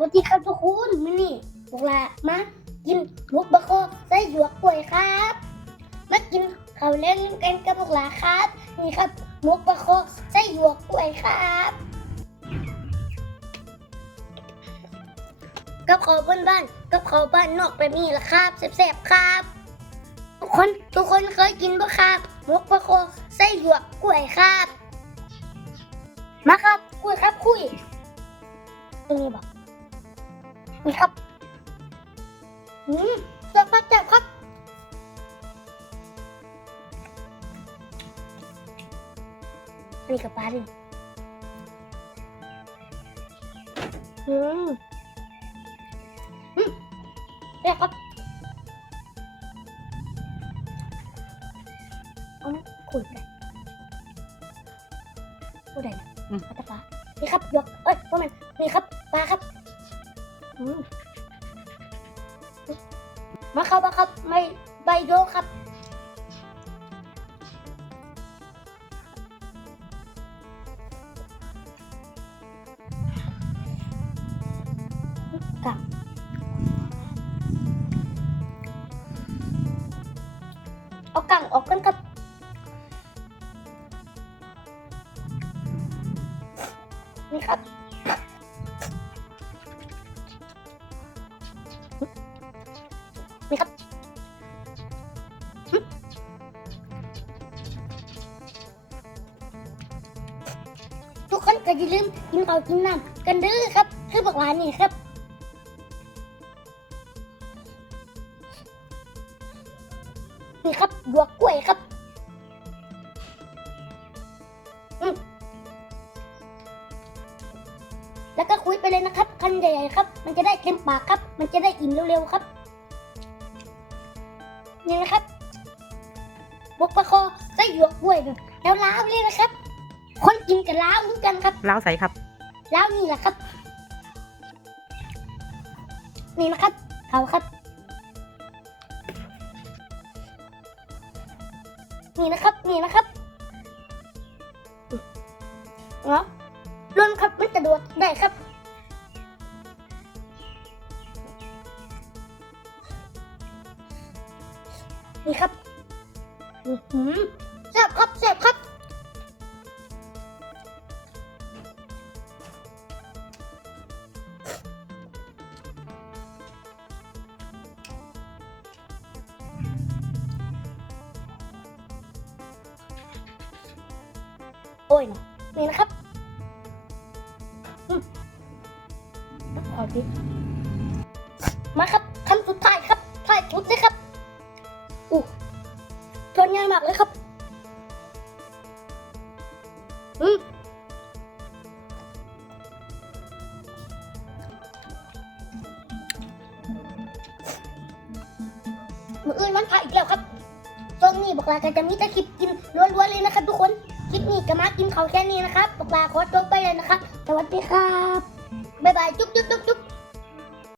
สวัสดีครับทุกคนมินี่พวกเรามากินมุกบะโคไส้หยวกกล้วยครับมากินข้าวเล่นกันกับพวกเราครับ นี่ครับมุกบะโคไส้หยวกกล้วยครับกับข้าวบ้านบ้านๆกับข้าวบ้านนอกแบบนี้ละครับแซ่บๆครับ ทุกคนทุกคนเคยกินปะครับมุกบะโคไส้หยวกกล้วยครับ มาครับคุยครับคุยตรงนี้บอก นี่ครับอืมแซ่บครับแซ่บครับอันนี้กับปลาดิอืมอืมแซ่บครับเอานะคุยไปพูดได้นะอืมเอาแต่ปลานี่ครับยกเอ้ยว่ามันนี่ครับปลาครับอื มาครับมาครับ ไม่ใบโยครับ กังเอากังออกกันครับนี่ครับ นี่ครับทุกคนก็อย่าลืมกินข้าวกินน้ำกันเด้อครับ คือบอกว่านี่ครับนี่ครับดวกกล้วยครับแล้วก็คุยไปเลยนะครับคันใหญ่ๆครับ มันจะได้เต็มปากครับ มันจะได้อิ่มเร็วๆครับ นี่นะครับบกประคอไส้หยวกกล้วยแบบแล้วล้าวเลยนะครับ คนกินกับล้าวเหมือนกันครับล้าวใสครับล้าวนี่แหละครับ นี่นะครับ เขาครับ นี่นะครับนี่นะครับเนาะรวมครับมันจะโดดได้ครับ นี่ครับอือหือแซ่บครับแซ่บครับโอ้ยนี่นะครับอืมเอดิมาครับคำสุดท้ายครับท้ายสุดเลยครับ อู้ทนง่ายมากเลยครับอืมมืออื่นวันพระอีกแล้วครับช่วงนี้บอกลากันจะมีแต่คลิปกินล้วนๆเลยนะครับทุกคน คลิปนี้ก็มากินเขาแค่นี้นะครับบอกลาขอจบไปเลยนะครับ สวัสดีครับ บ๊ายบาย จุ๊บจุ๊บจุ๊บจุ๊บ